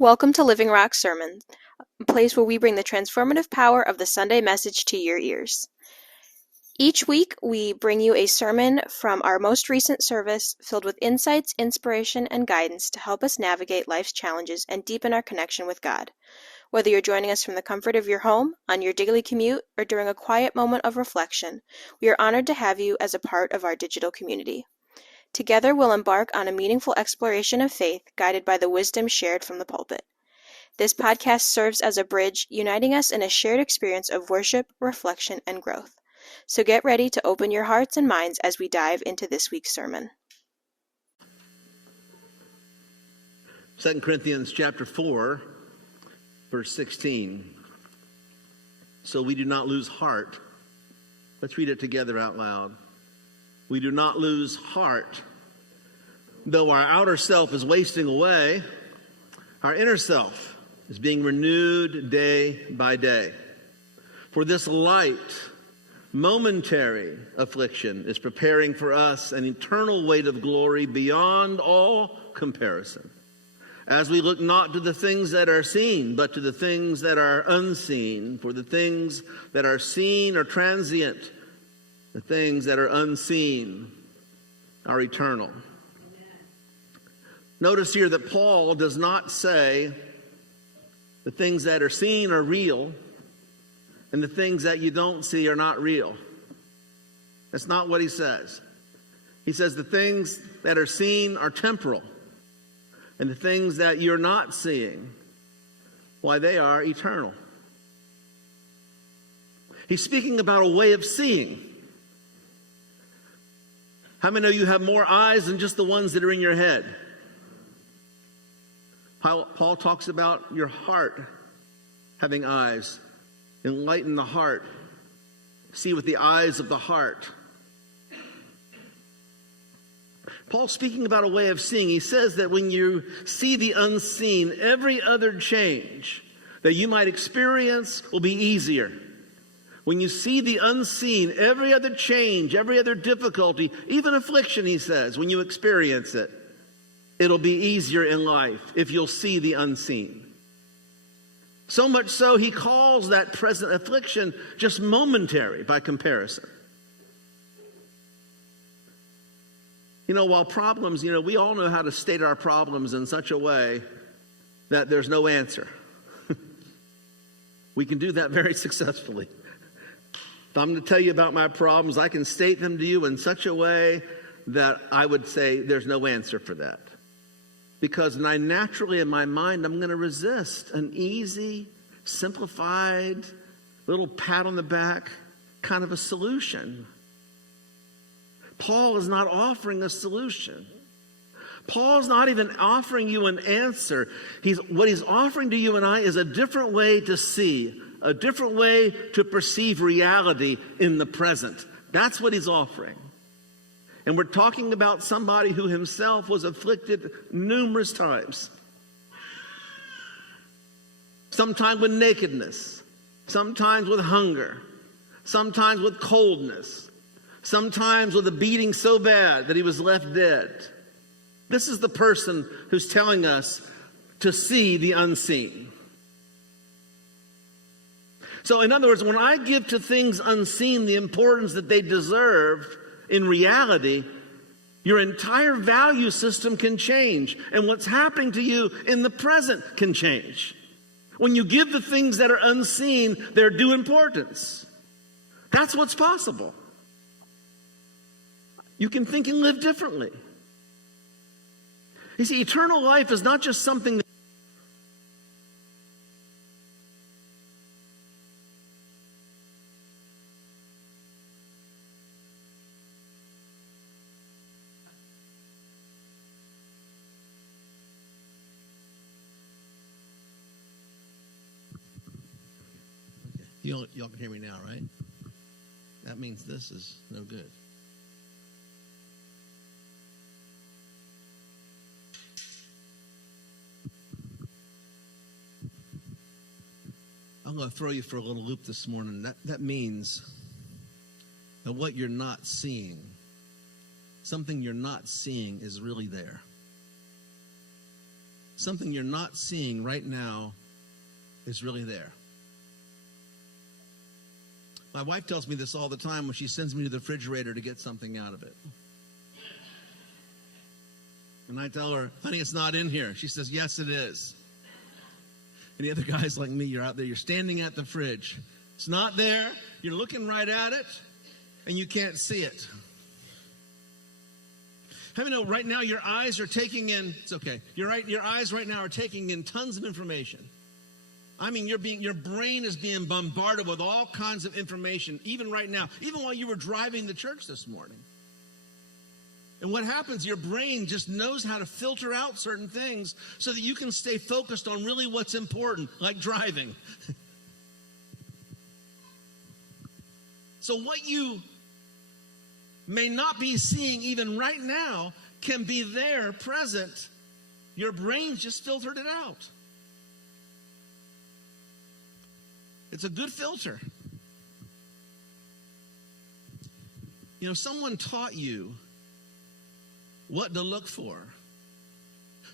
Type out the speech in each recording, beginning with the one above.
Welcome to Living Rock Sermons, a place where we bring the transformative power of the Sunday message to your ears. Each week, we bring you a sermon from our most recent service filled with insights, inspiration, and guidance to help us navigate life's challenges and deepen our connection with God. Whether you're joining us from the comfort of your home, on your daily commute, or during a quiet moment of reflection, we are honored to have you as a part of our digital community. Together, we'll embark on a meaningful exploration of faith guided by the wisdom shared from the pulpit. This podcast serves as a bridge, uniting us in a shared experience of worship, reflection, and growth. So get ready to open your hearts and minds as we dive into this week's sermon. 2 Corinthians chapter 4, verse 16. So we do not lose heart. Let's read it together out loud. We do not lose heart. Though our outer self is wasting away, our inner self is being renewed day by day. For this light, momentary affliction is preparing for us an eternal weight of glory beyond all comparison. As we look not to the things that are seen, but to the things that are unseen. For the things that are seen are transient. The things that are unseen are eternal. Notice here that Paul does not say the things that are seen are real and the things that you don't see are not real. That's not what he says. He says the things that are seen are temporal and the things that you're not seeing, why, they are eternal. He's speaking about a way of seeing. How many know you have more eyes than just the ones that are in your head? Paul talks about your heart having eyes. Enlighten the heart. See with the eyes of the heart. Paul's speaking about a way of seeing. He says that when you see the unseen, every other change that you might experience will be easier. When you see the unseen, every other change, every other difficulty, even affliction, he says, when you experience it, it'll be easier in life if you'll see the unseen. So much so, he calls that present affliction just momentary by comparison. While problems, we all know how to state our problems in such a way that there's no answer. We can do that very successfully. If I'm going to tell you about my problems, I can state them to you in such a way that I would say there's no answer for that. Because I naturally, in my mind, I'm going to resist an easy, simplified, little pat on the back kind of a solution. Paul is not offering a solution. Paul's not even offering you an answer. What he's offering to you and I is a different way to see, a different way to perceive reality in the present. That's what he's offering. And we're talking about somebody who himself was afflicted numerous times. Sometimes with nakedness, sometimes with hunger, sometimes with coldness, sometimes with a beating so bad that he was left dead. This is the person who's telling us to see the unseen. So in other words, when I give to things unseen the importance that they deserve, in reality, your entire value system can change. And what's happening to you in the present can change. When you give the things that are unseen their due importance. That's what's possible. You can think and live differently. You see, eternal life is not just something that y'all can hear me now, right? That means this is no good. I'm going to throw you for a little loop this morning. That means of what you're not seeing. Something you're not seeing is really there. Something you're not seeing right now is really there. My wife tells me this all the time when she sends me to the refrigerator to get something out of it. And I tell her, honey, it's not in here. She says, yes, it is. Any other guys like me, you're out there, you're standing at the fridge. It's not there. You're looking right at it, and you can't see it. How many know right now your eyes are taking in, it's okay, your eyes right now are taking in tons of information. I mean, your brain is being bombarded with all kinds of information, even right now, even while you were driving to church this morning. And what happens, your brain just knows how to filter out certain things so that you can stay focused on really what's important, like driving. So what you may not be seeing even right now can be there, present. Your brain's just filtered it out. It's a good filter. You know, someone taught you what to look for.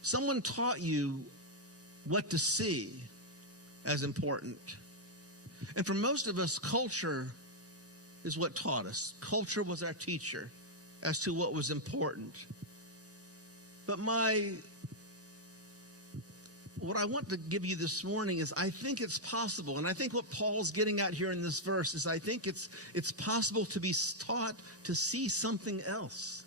Someone taught you what to see as important. And for most of us, culture is what taught us. Culture was our teacher as to what was important. But what I want to give you this morning is I think it's possible, and I think what Paul's getting at here in this verse is I think it's possible to be taught to see something else.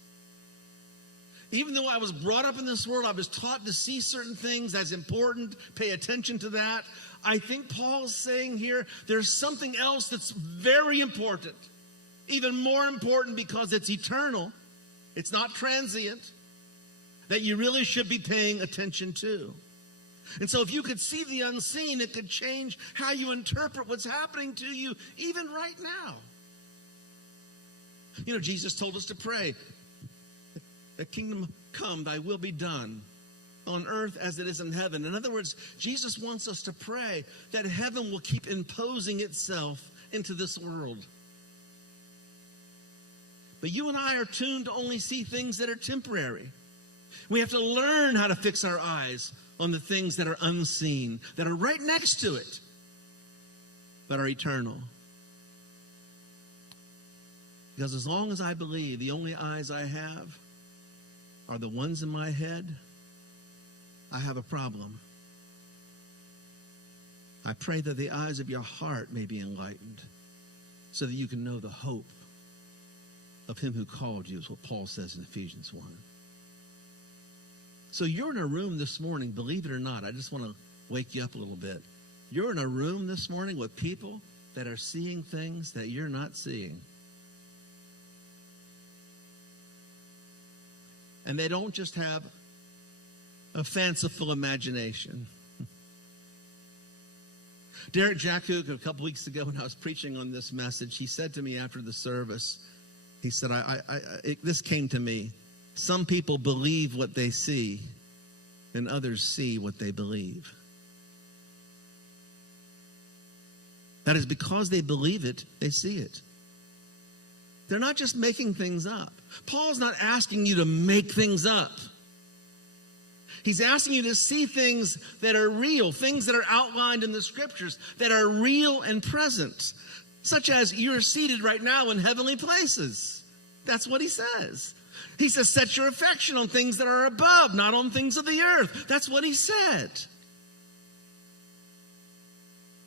Even though I was brought up in this world, I was taught to see certain things as important, pay attention to that. I think Paul's saying here there's something else that's very important, even more important because it's eternal, it's not transient, that you really should be paying attention to. And so if you could see the unseen, it could change how you interpret what's happening to you even right now. You know, Jesus told us to pray, "The kingdom come, thy will be done on earth as it is in heaven." In other words, Jesus wants us to pray that heaven will keep imposing itself into this world. But you and I are tuned to only see things that are temporary. We have to learn how to fix our eyes on the things that are unseen, that are right next to it, but are eternal. Because as long as I believe the only eyes I have are the ones in my head, I have a problem. I pray that the eyes of your heart may be enlightened so that you can know the hope of him who called you, is what Paul says in Ephesians 1. So you're in a room this morning, believe it or not, I just want to wake you up a little bit. You're in a room this morning with people that are seeing things that you're not seeing. And they don't just have a fanciful imagination. Derek Jacouk, a couple weeks ago when I was preaching on this message, he said to me after the service, he said, this came to me. Some people believe what they see, and others see what they believe. That is because they believe it, they see it. They're not just making things up. Paul's not asking you to make things up. He's asking you to see things that are real, things that are outlined in the scriptures, that are real and present, such as you're seated right now in heavenly places. That's what he says. He says, set your affection on things that are above, not on things of the earth. That's what he said.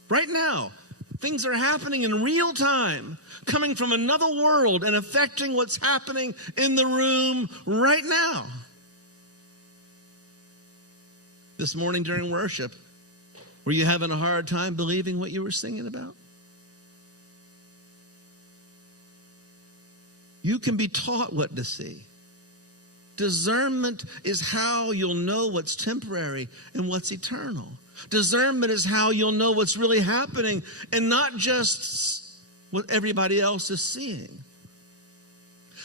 Right now, things are happening in real time, coming from another world and affecting what's happening in the room right now. This morning during worship, were you having a hard time believing what you were singing about? You can be taught what to see. Discernment is how you'll know what's temporary and what's eternal. Discernment is how you'll know what's really happening and not just what everybody else is seeing.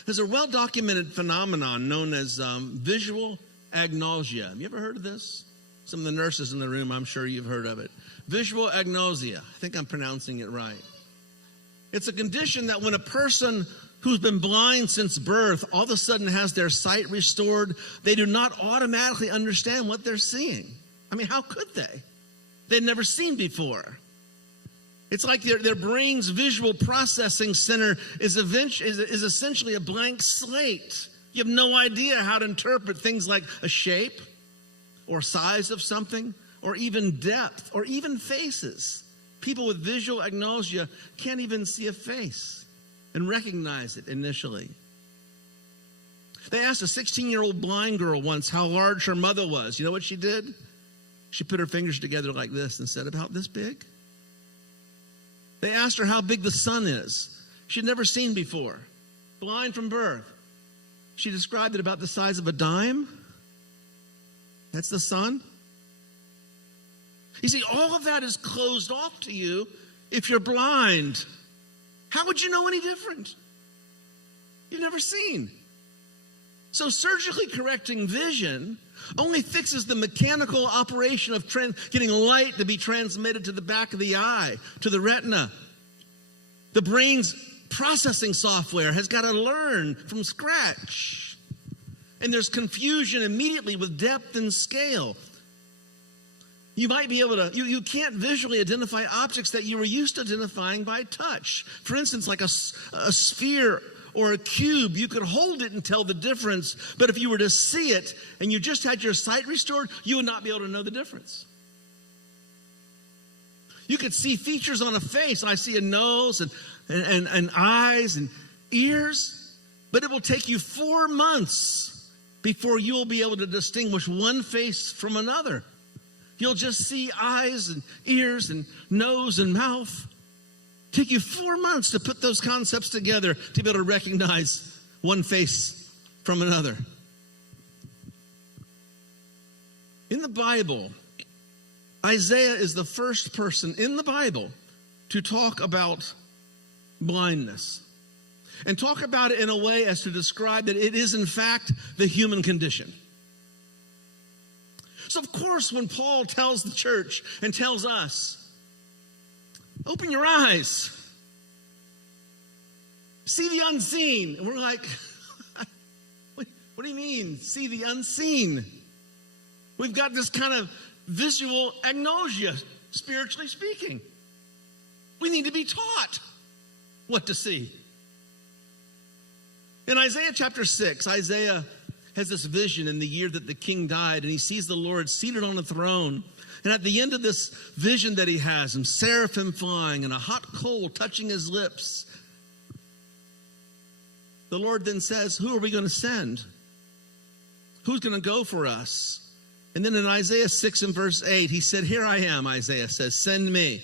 There's a well-documented phenomenon known as visual agnosia. Have you ever heard of this? Some of the nurses in the room, I'm sure you've heard of it. Visual agnosia. I think I'm pronouncing it right. It's a condition that when a person who's been blind since birth all of a sudden has their sight restored, they do not automatically understand what they're seeing. I mean, how could they? They'd never seen before. It's like their brain's visual processing center is essentially a blank slate. You have no idea how to interpret things like a shape or size of something or even depth or even faces. People with visual agnosia can't even see a face and recognize it initially. They asked a 16-year-old blind girl once how large her mother was. You know what she did? She put her fingers together like this and said, about this big. They asked her how big the sun is. She'd never seen before. Blind from birth. She described it about the size of a dime. That's the sun. You see, all of that is closed off to you if you're blind. How would you know any different? You've never seen. So surgically correcting vision only fixes the mechanical operation of getting light to be transmitted to the back of the eye, to the retina. The brain's processing software has got to learn from scratch. And there's confusion immediately with depth and scale. You might be able to, you can't visually identify objects that you were used to identifying by touch. For instance, like a sphere or a cube, you could hold it and tell the difference. But if you were to see it and you just had your sight restored, you would not be able to know the difference. You could see features on a face. I see a nose and eyes and ears. But it will take you 4 months before you'll be able to distinguish one face from another. You'll just see eyes and ears and nose and mouth. Take you 4 months to put those concepts together to be able to recognize one face from another. In the Bible, Isaiah is the first person in the Bible to talk about blindness and talk about it in a way as to describe that it is in fact the human condition. So of course, when Paul tells the church and tells us, open your eyes, see the unseen, and we're like, what do you mean, see the unseen? We've got this kind of visual agnosia, spiritually speaking. We need to be taught what to see. In Isaiah chapter 6, Isaiah has this vision in the year that the king died, and he sees the Lord seated on a throne. And at the end of this vision that he has, and seraphim flying and a hot coal touching his lips, the Lord then says, who are we going to send? Who's going to go for us? And then in Isaiah 6 and verse 8, he said, here I am, Isaiah says, send me.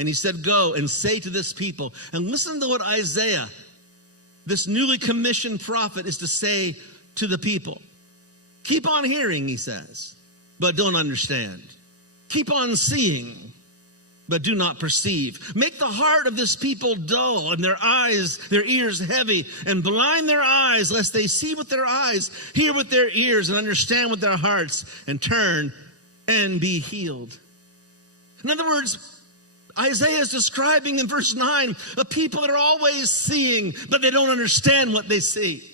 And he said, go and say to this people. And listen to what Isaiah, this newly commissioned prophet, is to say to the people. Keep on hearing, he says, but don't understand. Keep on seeing, but do not perceive. Make the heart of this people dull and their eyes, their ears heavy, and blind their eyes, lest they see with their eyes, hear with their ears, and understand with their hearts, and turn and be healed. In other words, Isaiah is describing in verse 9 a people that are always seeing, but they don't understand what they see.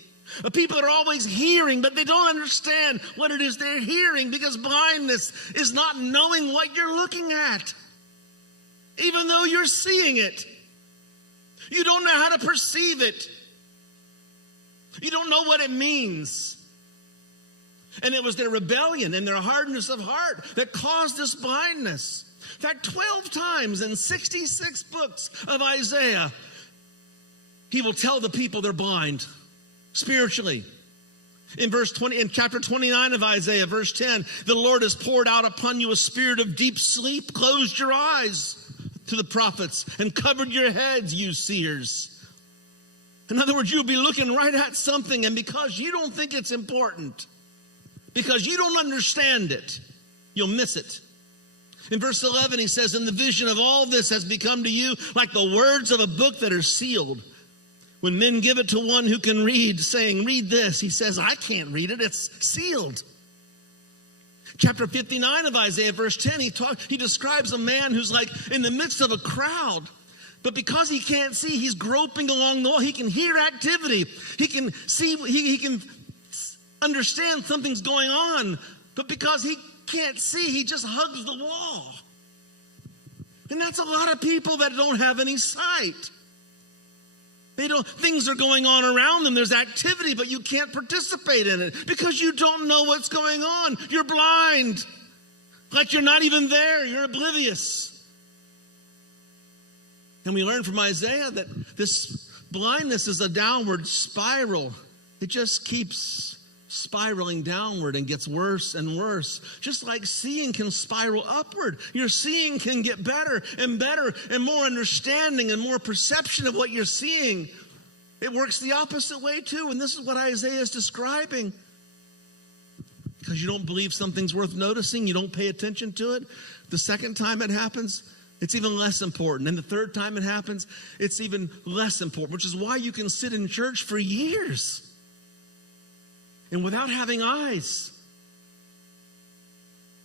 A people that are always hearing, but they don't understand what it is they're hearing, because blindness is not knowing what you're looking at. Even though you're seeing it, you don't know how to perceive it. You don't know what it means. And it was their rebellion and their hardness of heart that caused this blindness. In fact, 12 times in 66 books of Isaiah, he will tell the people they're blind spiritually. In chapter 29 of Isaiah, verse 10, the Lord has poured out upon you a spirit of deep sleep, closed your eyes to the prophets, and covered your heads, you seers. In other words, you'll be looking right at something, and because you don't think it's important, because you don't understand it, you'll miss it. In verse 11, he says, and the vision of all this has become to you like the words of a book that are sealed. When men give it to one who can read, saying, read this, he says, I can't read it, it's sealed. Chapter 59 of Isaiah, verse 10, he describes a man who's like in the midst of a crowd, But because he can't see, he's groping along the wall. He can hear activity. He can see, he can understand something's going on. But because he can't see, he just hugs the wall. And that's a lot of people that don't have any sight. Things are going on around them. There's activity, but you can't participate in it because you don't know what's going on. You're blind. Like you're not even there. You're oblivious. And we learn from Isaiah that this blindness is a downward spiral. It just keeps spiraling downward and gets worse and worse. Just like seeing can spiral upward. Your seeing can get better and more understanding and more perception of what you're seeing. It works the opposite way too. And this is what Isaiah is describing. Because you don't believe something's worth noticing, you don't pay attention to it. The second time it happens, it's even less important. And the third time it happens, it's even less important, which is why you can sit in church for years and without having eyes.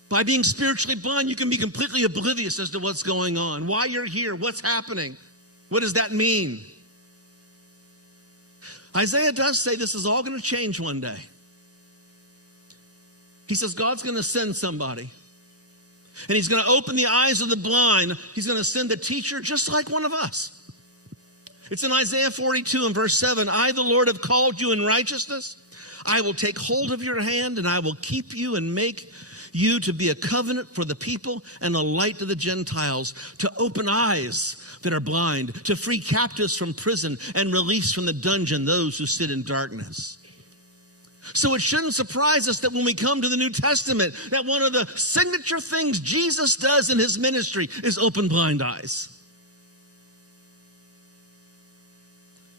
By being spiritually blind, you can be completely oblivious as to what's going on, why you're here, what's happening. What does that mean? Isaiah does say this is all going to change one day. He says God's going to send somebody. And he's going to open the eyes of the blind. He's going to send a teacher just like one of us. It's in Isaiah 42 and verse 7. I, the Lord, have called you in righteousness. I will take hold of your hand and I will keep you and make you to be a covenant for the people and a light to the Gentiles, to open eyes that are blind, to free captives from prison and release from the dungeon those who sit in darkness. So it shouldn't surprise us that when we come to the New Testament, that one of the signature things Jesus does in his ministry is open blind eyes.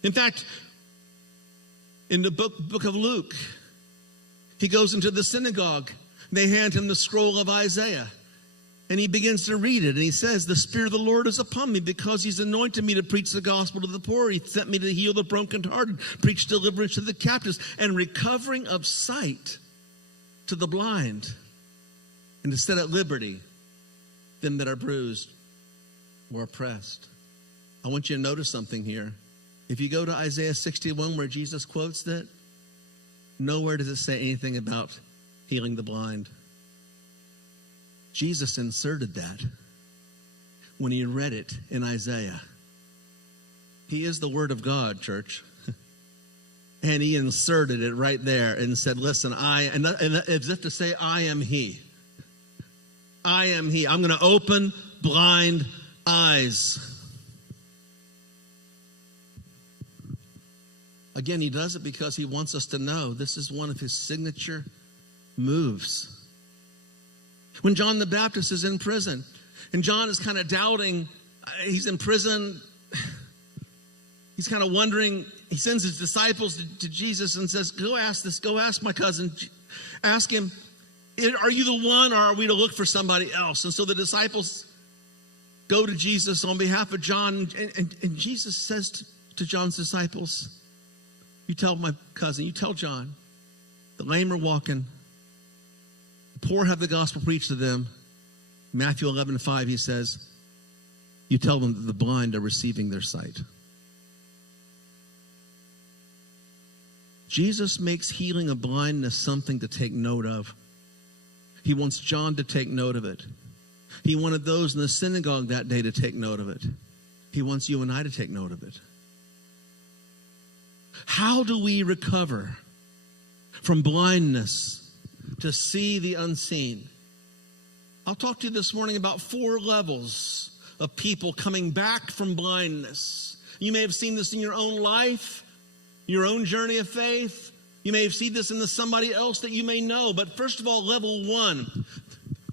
In fact, in the book of Luke, he goes into the synagogue. They hand him the scroll of Isaiah. And he begins to read it. And he says, the Spirit of the Lord is upon me because he's anointed me to preach the gospel to the poor. He sent me to heal the brokenhearted, preach deliverance to the captives, and recovering of sight to the blind, and to set at liberty them that are bruised or oppressed. I want you to notice something here. If you go to Isaiah 61 where Jesus quotes that, nowhere does it say anything about healing the blind. Jesus inserted that when he read it in Isaiah. He is the Word of God, church. And he inserted it right there and said, listen, and as if to say, I am he. I am he. I'm going to open blind eyes. Again, he does it because he wants us to know this is one of his signature moves. When John the Baptist is in prison, and John is kind of doubting, he's in prison, he's kind of wondering, he sends his disciples to Jesus and says, go ask my cousin, ask him, are you the one or are we to look for somebody else? And so the disciples go to Jesus on behalf of John, and Jesus says to John's disciples, you tell my cousin, you tell John, the lame are walking, the poor have the gospel preached to them. Matthew 11:5, he says, you tell them that the blind are receiving their sight. Jesus makes healing of blindness something to take note of. He wants John to take note of it. He wanted those in the synagogue that day to take note of it. He wants you and I to take note of it. How do we recover from blindness to see the unseen? I'll talk to you this morning about 4 levels of people coming back from blindness. You may have seen this in your own life, your own journey of faith. You may have seen this in somebody else that you may know. But first of all, level 1.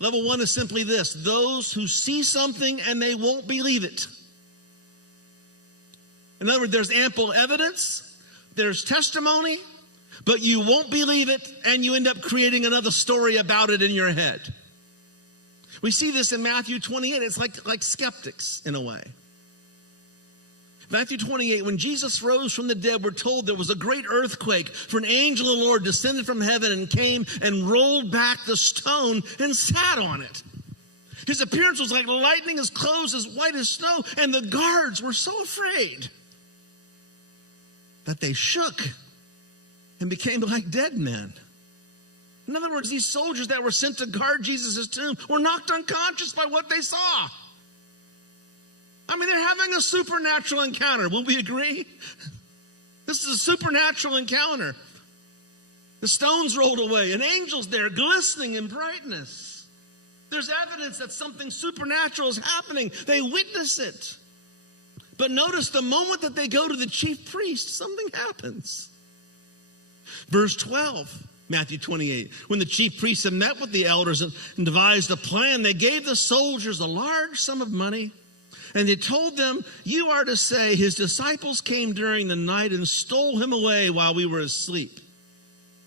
Level 1 is simply this: those who see something and they won't believe it. In other words, there's ample evidence, there's testimony, but you won't believe it, and you end up creating another story about it in your head. We see this in Matthew 28. It's like skeptics in a way. Matthew 28, when Jesus rose from the dead, we're told there was a great earthquake, for an angel of the Lord descended from heaven and came and rolled back the stone and sat on it. His appearance was like lightning, his clothes as white as snow, and the guards were so afraid that they shook and became like dead men. In other words, these soldiers that were sent to guard Jesus' tomb were knocked unconscious by what they saw. I mean, they're having a supernatural encounter. Will we agree? This is a supernatural encounter. The stones rolled away, and angels there glistening in brightness. There's evidence that something supernatural is happening. They witness it. But notice the moment that they go to the chief priest, something happens. Verse 12, Matthew 28. When the chief priests had met with the elders and devised a plan, they gave the soldiers a large sum of money. And they told them, you are to say, his disciples came during the night and stole him away while we were asleep.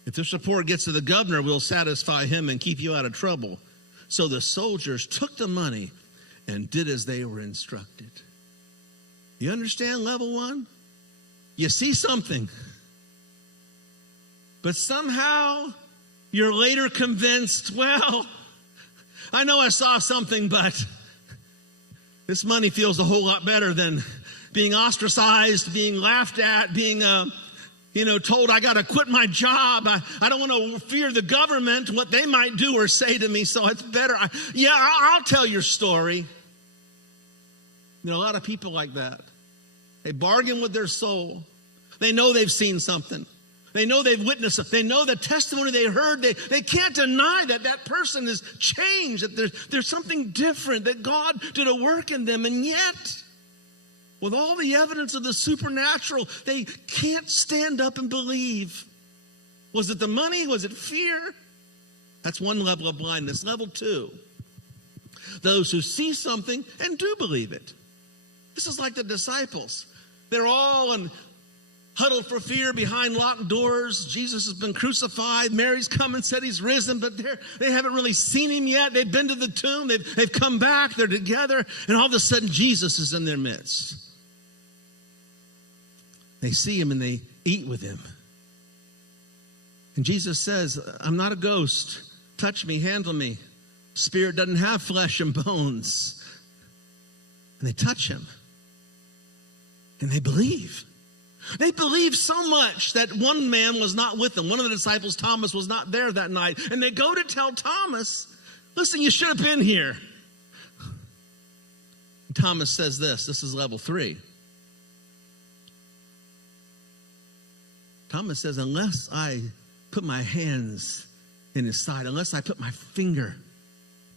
If this report gets to the governor, we'll satisfy him and keep you out of trouble. So the soldiers took the money and did as they were instructed. You understand level one? You see something. But somehow you're later convinced, well, I know I saw something, but this money feels a whole lot better than being ostracized, being laughed at, being told I got to quit my job. I don't want to fear the government, what they might do or say to me, so it's better. I'll tell your story. A lot of people like that. They bargain with their soul. They know they've seen something. They know they've witnessed it. They know the testimony they heard. They can't deny that that person has changed, that there's something different, that God did a work in them. And yet, with all the evidence of the supernatural, they can't stand up and believe. Was it the money? Was it fear? That's one level of blindness. Level two, those who see something and do believe it. This is like the disciples. They're all huddled for fear behind locked doors. Jesus has been crucified. Mary's come and said he's risen, but they haven't really seen him yet. They've been to the tomb. They've come back. They're together. And all of a sudden, Jesus is in their midst. They see him and they eat with him. And Jesus says, I'm not a ghost. Touch me, handle me. Spirit doesn't have flesh and bones. And they touch him. And they believe. They believe so much that one man was not with them. One of the disciples, Thomas, was not there that night. And they go to tell Thomas, listen, you should have been here. And Thomas says this is level 3. Thomas says, unless I put my hands in his side, unless I put my finger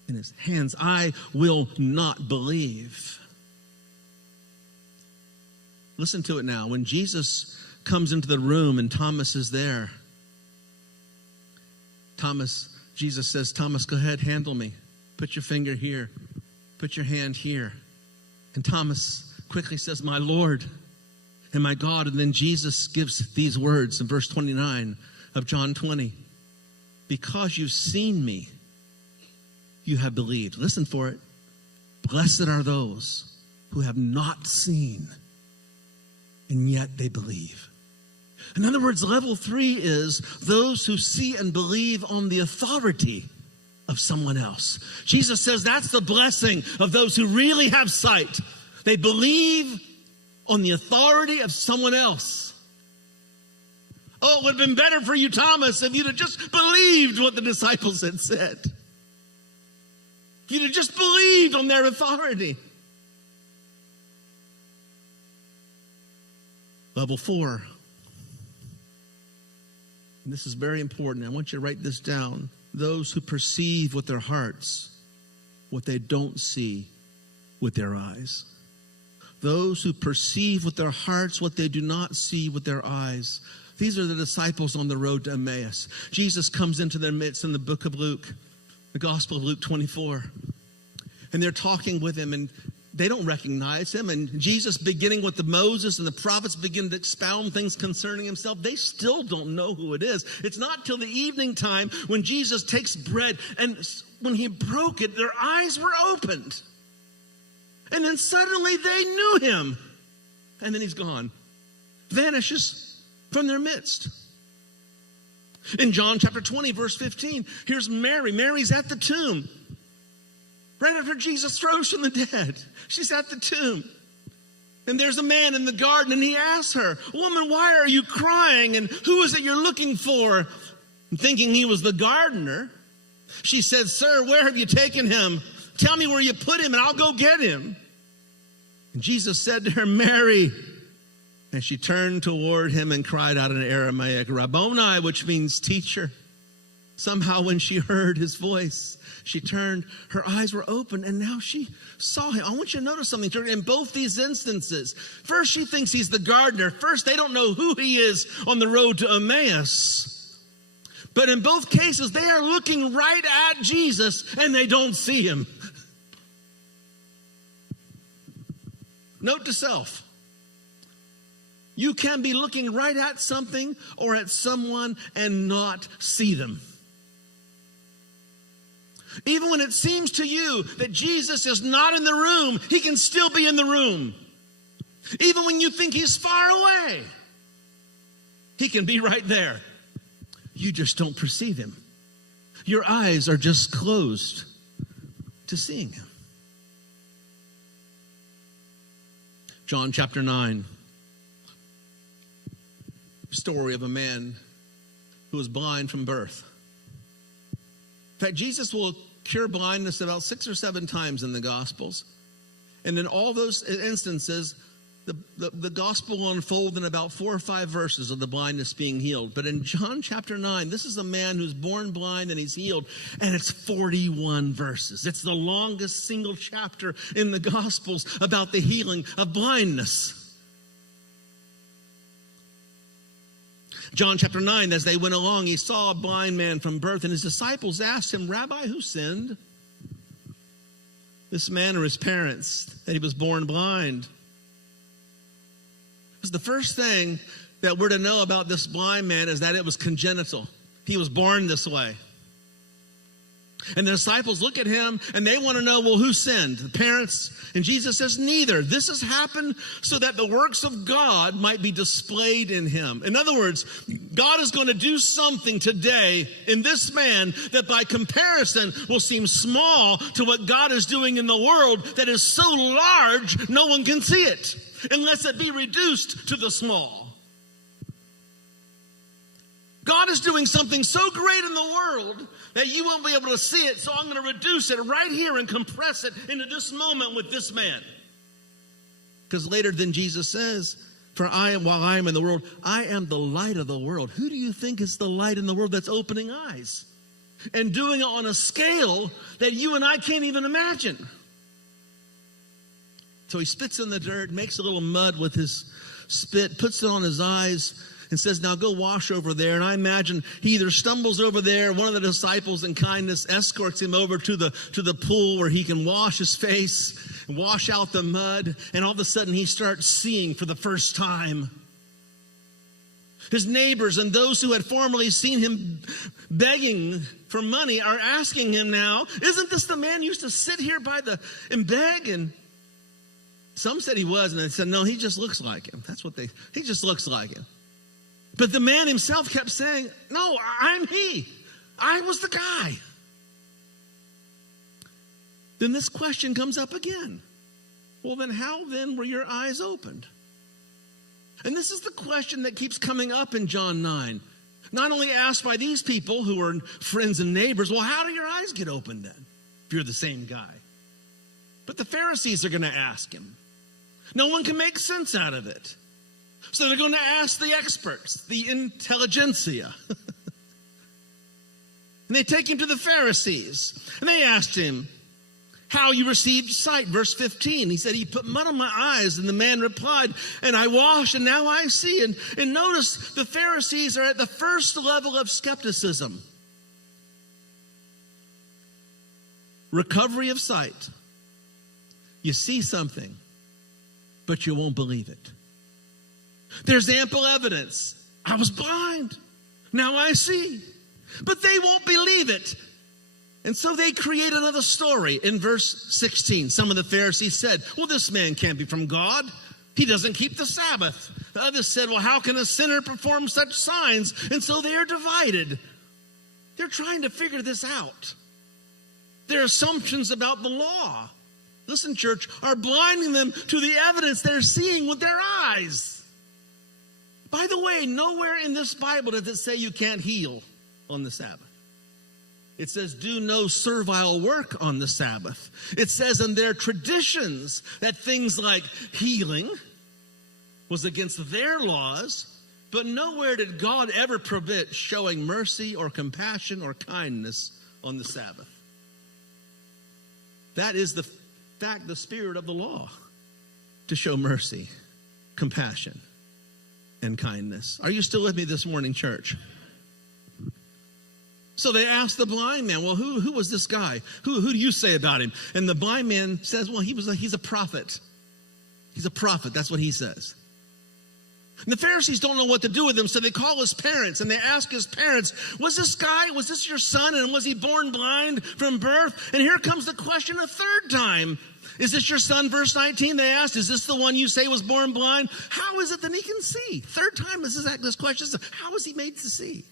in his hands, I will not believe. Listen to it now. When Jesus comes into the room and Thomas is there, Jesus says, Thomas, go ahead, handle me. Put your finger here. Put your hand here. And Thomas quickly says, my Lord and my God. And then Jesus gives these words in verse 29 of John 20. Because you've seen me, you have believed. Listen for it. Blessed are those who have not seen, and yet they believe. In other words, level 3 is those who see and believe on the authority of someone else. Jesus says that's the blessing of those who really have sight. They believe on the authority of someone else. Oh, it would have been better for you, Thomas, if you'd have just believed what the disciples had said. If you'd have just believed on their authority. Level 4. And this is very important. I want you to write this down. Those who perceive with their hearts what they don't see with their eyes. Those who perceive with their hearts what they do not see with their eyes. These are the disciples on the road to Emmaus. Jesus comes into their midst in the book of Luke, the Gospel of Luke 24. And they're talking with him, and they don't recognize him. And Jesus, beginning with the Moses and the prophets, begin to expound things concerning himself. They still don't know who it is. It's not till the evening time when Jesus takes bread, and when he broke it, their eyes were opened. And then suddenly they knew him. And then he's gone. Vanishes from their midst. In John chapter 20, verse 15, here's Mary. Mary's at the tomb. right after Jesus rose from the dead. She's at the tomb. And there's a man in the garden, and he asks her, "Woman, why are you crying? And who is it you're looking for?" And thinking he was the gardener, she said, "Sir, where have you taken him? Tell me where you put him, and I'll go get him." And Jesus said to her, "Mary." And she turned toward him and cried out in Aramaic, "Rabboni," which means teacher. Somehow when she heard his voice, she turned, her eyes were open, and now she saw him. I want you to notice something. In both these instances, first she thinks he's the gardener. First, they don't know who he is on the road to Emmaus. But in both cases, they are looking right at Jesus, and they don't see him. Note to self. You can be looking right at something or at someone and not see them. Even when it seems to you that Jesus is not in the room, he can still be in the room. Even when you think he's far away, he can be right there. You just don't perceive him. Your eyes are just closed to seeing him. John chapter 9. Story of a man who was blind from birth. In fact, Jesus will cure blindness about 6 or 7 times in the Gospels. And in all those instances, the Gospel will unfold in about 4 or 5 verses of the blindness being healed. But in John chapter 9, this is a man who's born blind and he's healed. And it's 41 verses. It's the longest single chapter in the Gospels about the healing of blindness. John chapter 9, as they went along, he saw a blind man from birth, and his disciples asked him, "Rabbi, who sinned? This man or his parents, that he was born blind?" Because the first thing that we're to know about this blind man is that it was congenital. He was born this way. And the disciples look at him and they want to know, well, who sinned? The parents? And Jesus says, neither. This has happened so that the works of God might be displayed in him. In other words, God is going to do something today in this man that by comparison will seem small to what God is doing in the world that is so large no one can see it unless it be reduced to the small. God is doing something so great in the world that you won't be able to see it, so I'm going to reduce it right here and compress it into this moment with this man. Because later then Jesus says, while I am in the world, I am the light of the world. Who do you think is the light in the world that's opening eyes? And doing it on a scale that you and I can't even imagine. So he spits in the dirt, makes a little mud with his spit, puts it on his eyes, and says, now go wash over there. And I imagine he either stumbles over there, one of the disciples in kindness escorts him over to the pool where he can wash his face and wash out the mud. And all of a sudden he starts seeing for the first time. His neighbors and those who had formerly seen him begging for money are asking him now, isn't this the man who used to sit here and beg? And some said he was, and they said, no, he just looks like him. He just looks like him. But the man himself kept saying, no, I'm he. I was the guy. Then this question comes up again. Well, then how then were your eyes opened? And this is the question that keeps coming up in John 9. Not only asked by these people who are friends and neighbors, well, how do your eyes get opened then, if you're the same guy? But the Pharisees are going to ask him. No one can make sense out of it. So they're going to ask the experts, the intelligentsia. And they take him to the Pharisees. And they asked him how you received sight. Verse 15, he said, he put mud on my eyes. And the man replied, and I washed, and now I see. And notice the Pharisees are at the first level of skepticism. Recovery of sight. You see something, but you won't believe it. There's ample evidence. I was blind. Now I see. But they won't believe it. And so they create another story. In verse 16, some of the Pharisees said, well, this man can't be from God. He doesn't keep the Sabbath. The others said, well, how can a sinner perform such signs? And so they are divided. They're trying to figure this out. Their assumptions about the law, listen, church, are blinding them to the evidence they're seeing with their eyes. By the way, nowhere in this Bible does it say you can't heal on the Sabbath. It says do no servile work on the Sabbath. It says in their traditions that things like healing was against their laws, but nowhere did God ever prohibit showing mercy or compassion or kindness on the Sabbath. That is the spirit of the law, to show mercy, compassion, and kindness. Are you still with me this morning, church? So they asked the blind man, well, who was this guy? Who do you say about him? And the blind man says, well, he's a prophet. He's a prophet. That's what he says. And the Pharisees don't know what to do with him, so they call his parents and they ask his parents, was this your son, and was he born blind from birth? And here comes the question a third time. Is this your son? Verse 19, they asked, is this the one you say was born blind? How is it that he can see? Third time this question, how is he made to see?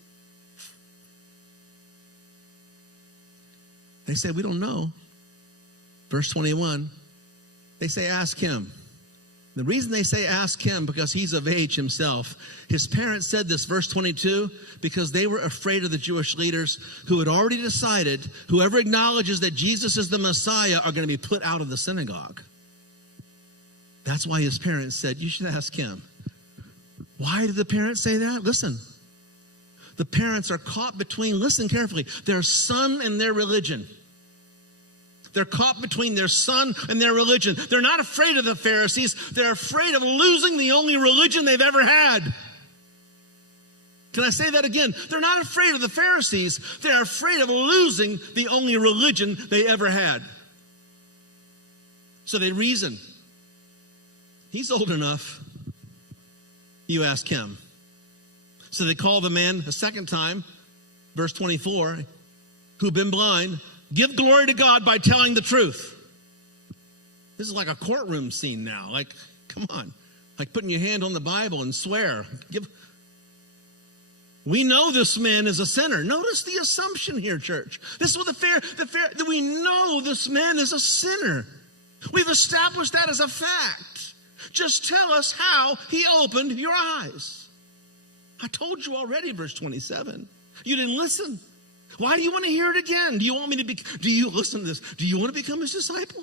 They say, we don't know. Verse 21, they say, ask him. The reason they say ask him, because he's of age himself. His parents said this, verse 22, because they were afraid of the Jewish leaders who had already decided whoever acknowledges that Jesus is the Messiah are going to be put out of the synagogue. That's why his parents said, you should ask him. Why did the parents say that? Listen, the parents are caught between, listen carefully, their son and their religion. They're caught between their son and their religion. They're not afraid of the Pharisees. They're afraid of losing the only religion they've ever had. Can I say that again? They're not afraid of the Pharisees. They're afraid of losing the only religion they ever had. So they reason. He's old enough. You ask him. So they call the man a second time, verse 24, who've been blind. Give glory to God by telling the truth. This is like a courtroom scene now. Like, come on. Like putting your hand on the Bible and swear. We know this man is a sinner. Notice the assumption here, church. This is what that we know this man is a sinner. We've established that as a fact. Just tell us how he opened your eyes. I told you already, verse 27. You didn't listen. Why do you want to hear it again? Do you want listen to this? Do you want to become his disciple?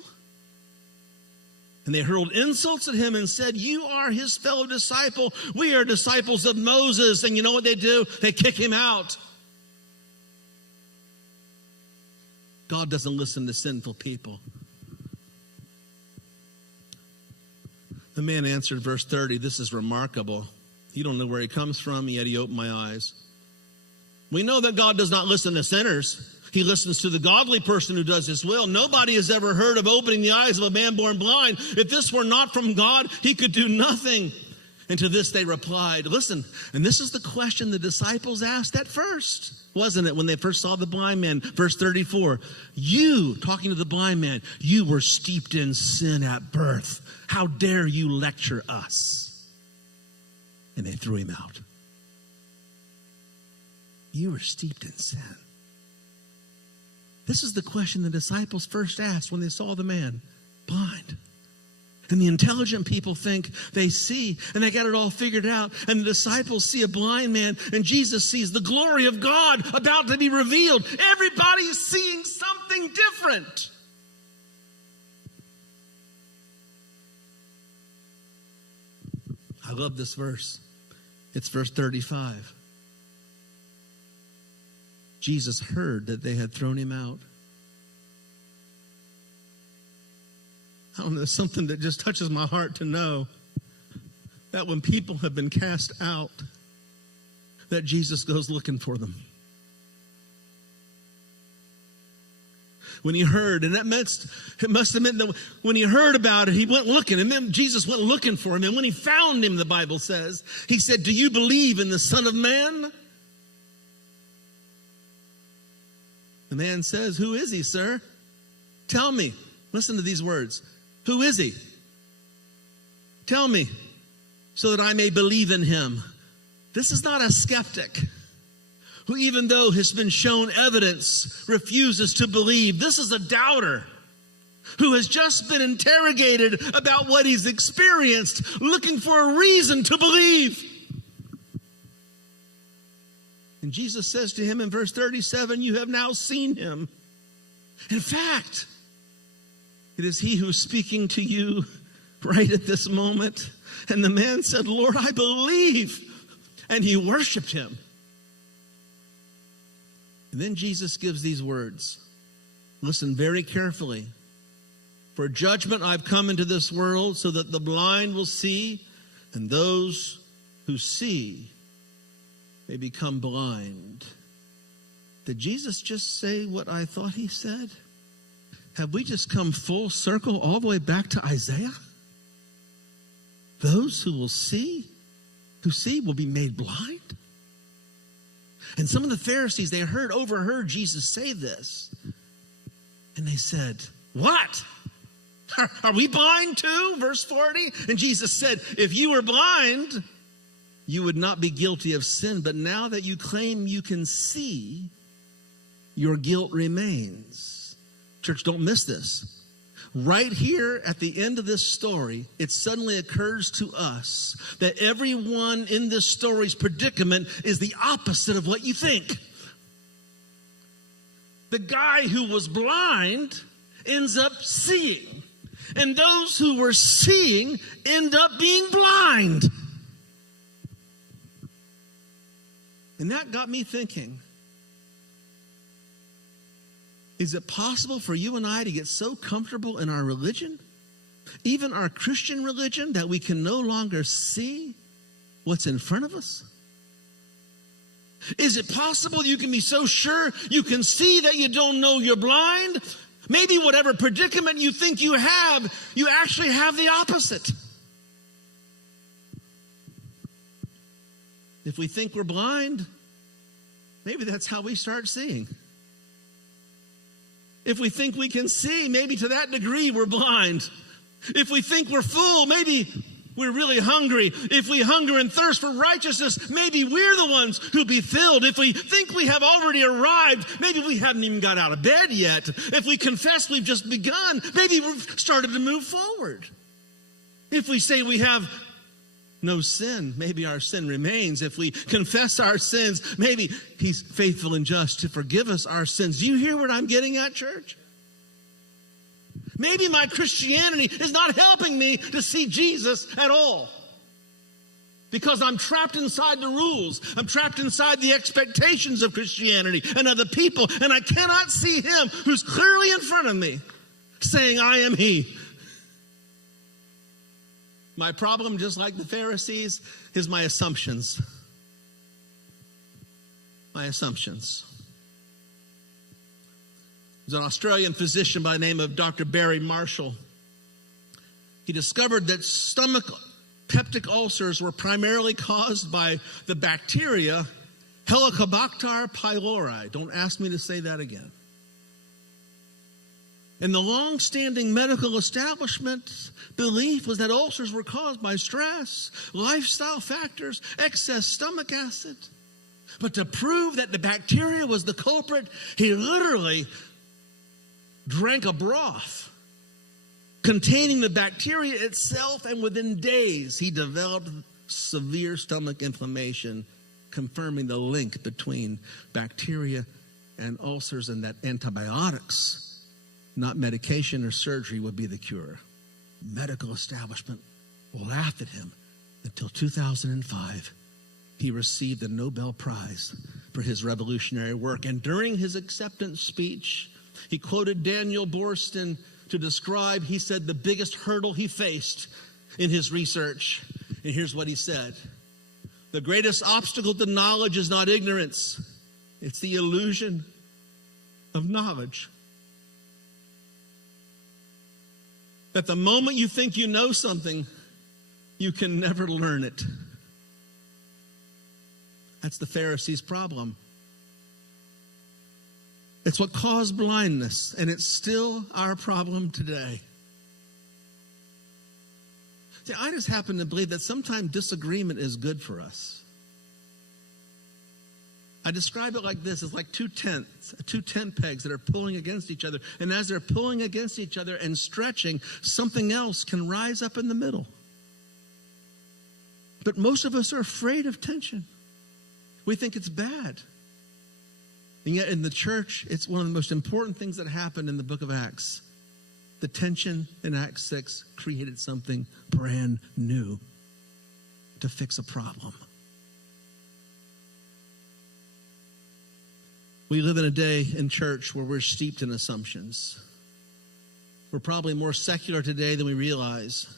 And they hurled insults at him and said, you are his fellow disciple. We are disciples of Moses. And you know what they do? They kick him out. God doesn't listen to sinful people. The man answered, verse 30, this is remarkable. You don't know where he comes from, yet he opened my eyes. We know that God does not listen to sinners. He listens to the godly person who does his will. Nobody has ever heard of opening the eyes of a man born blind. If this were not from God, he could do nothing. And to this they replied, listen, and this is the question the disciples asked at first, wasn't it, when they first saw the blind man? Verse 34, you, talking to the blind man, you were steeped in sin at birth. How dare you lecture us? And they threw him out. You were steeped in sin. This is the question the disciples first asked when they saw the man blind. And the intelligent people think they see and they got it all figured out. And the disciples see a blind man and Jesus sees the glory of God about to be revealed. Everybody is seeing something different. I love this verse. It's verse 35. Jesus heard that they had thrown him out. I don't know, something that just touches my heart to know that when people have been cast out, that Jesus goes looking for them. When he heard, and it must have meant that when he heard about it, he went looking, and then Jesus went looking for him. And when he found him, the Bible says, he said, do you believe in the Son of Man? The man says, who is he, sir? Tell me. Listen to these words. Who is he? Tell me, so that I may believe in him. This is not a skeptic. who, even though has been shown evidence, refuses to believe. This is a doubter who has just been interrogated about what he's experienced, looking for a reason to believe. And Jesus says to him in verse 37, you have now seen him. In fact, it is he who is speaking to you right at this moment. And the man said, Lord, I believe. And he worshiped him. And then Jesus gives these words. Listen very carefully. For judgment I've come into this world so that the blind will see, and those who see may become blind. Did Jesus just say what I thought he said? Have we just come full circle all the way back to Isaiah? Those who see will be made blind. And some of the Pharisees, they overheard Jesus say this. And they said, what? Are we blind too? Verse 40. And Jesus said, if you were blind, you would not be guilty of sin. But now that you claim you can see, your guilt remains. Church, don't miss this. Right here at the end of this story, it suddenly occurs to us that everyone in this story's predicament is the opposite of what you think. The guy who was blind ends up seeing, and those who were seeing end up being blind. And that got me thinking, is it possible for you and I to get so comfortable in our religion, even our Christian religion, that we can no longer see what's in front of us? Is it possible you can be so sure you can see that you don't know you're blind? Maybe whatever predicament you think you have, you actually have the opposite. If we think we're blind, maybe that's how we start seeing. If we think we can see, maybe to that degree we're blind. If we think we're full, maybe we're really hungry. If we hunger and thirst for righteousness, maybe we're the ones who'll be filled. If we think we have already arrived, maybe we haven't even got out of bed yet. If we confess we've just begun, maybe we've started to move forward. If we say we have no sin, maybe our sin remains. If we confess our sins, maybe he's faithful and just to forgive us our sins. Do you hear what I'm getting at, church? Maybe my Christianity is not helping me to see Jesus at all, because I'm trapped inside the rules. I'm trapped inside the expectations of Christianity and other people, and I cannot see him who's clearly in front of me saying, I am he. My problem, just like the Pharisees, is my assumptions. My assumptions. There's an Australian physician by the name of Dr. Barry Marshall. He discovered that stomach peptic ulcers were primarily caused by the bacteria Helicobacter pylori. Don't ask me to say that again. And the long-standing medical establishment belief was that ulcers were caused by stress, lifestyle factors, excess stomach acid. But to prove that the bacteria was the culprit, he literally drank a broth containing the bacteria itself, and within days he developed severe stomach inflammation, confirming the link between bacteria and ulcers, and that antibiotics, not medication or surgery, would be the cure. Medical establishment laughed at him until 2005. He received the Nobel Prize for his revolutionary work. And during his acceptance speech, he quoted Daniel Boorstin to describe, he said, the biggest hurdle he faced in his research. And here's what he said. The greatest obstacle to knowledge is not ignorance. It's the illusion of knowledge. That the moment you think you know something, you can never learn it. That's the Pharisees' problem. It's what caused blindness, and it's still our problem today. See, I just happen to believe that sometimes disagreement is good for us. I describe it like this. It's like two tent pegs that are pulling against each other. And as they're pulling against each other and stretching, something else can rise up in the middle. But most of us are afraid of tension. We think it's bad. And yet in the church, it's one of the most important things that happened in the book of Acts. The tension in Acts 6 created something brand new to fix a problem. We live in a day in church where we're steeped in assumptions. We're probably more secular today than we realize,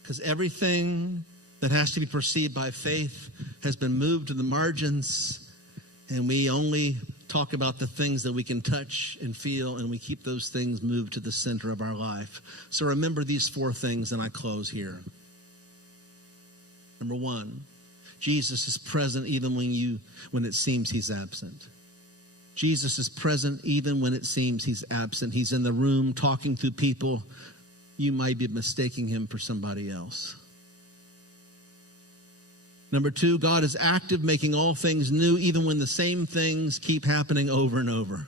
because everything that has to be perceived by faith has been moved to the margins, and we only talk about the things that we can touch and feel, and we keep those things moved to the center of our life. So remember these 4 things, and I close here. Number 1, Jesus is present even when it seems he's absent. Jesus is present even when it seems he's absent. He's in the room talking to people. You might be mistaking him for somebody else. Number 2, God is active, making all things new, even when the same things keep happening over and over.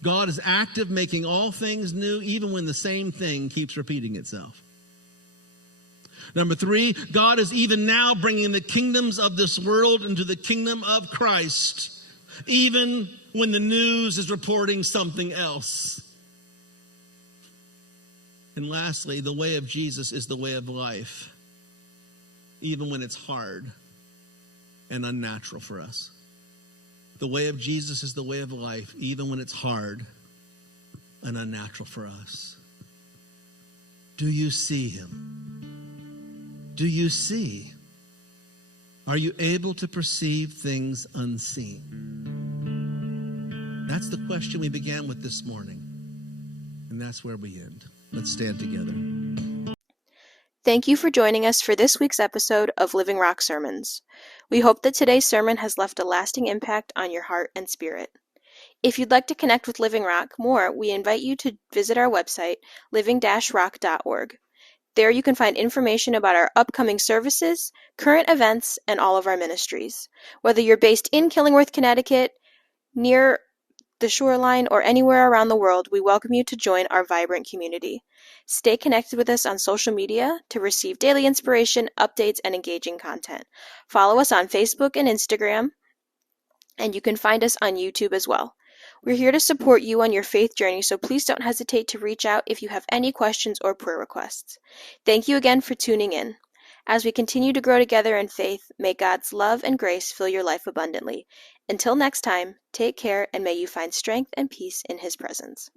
God is active, making all things new, even when the same thing keeps repeating itself. Number 3, God is even now bringing the kingdoms of this world into the kingdom of Christ, even when the news is reporting something else. And lastly, the way of Jesus is the way of life, even when it's hard and unnatural for us. The way of Jesus is the way of life, even when it's hard and unnatural for us. Do you see him? Do you see? Are you able to perceive things unseen? That's the question we began with this morning. And that's where we end. Let's stand together. Thank you for joining us for this week's episode of Living Rock Sermons. We hope that today's sermon has left a lasting impact on your heart and spirit. If you'd like to connect with Living Rock more, we invite you to visit our website, living-rock.org. There you can find information about our upcoming services, current events, and all of our ministries. Whether you're based in Killingworth, Connecticut, near the shoreline, or anywhere around the world, we welcome you to join our vibrant community. Stay connected with us on social media to receive daily inspiration, updates, and engaging content. Follow us on Facebook and Instagram, and you can find us on YouTube as well. We're here to support you on your faith journey, so please don't hesitate to reach out if you have any questions or prayer requests. Thank you again for tuning in. As we continue to grow together in faith, may God's love and grace fill your life abundantly. Until next time, take care, and may you find strength and peace in His presence.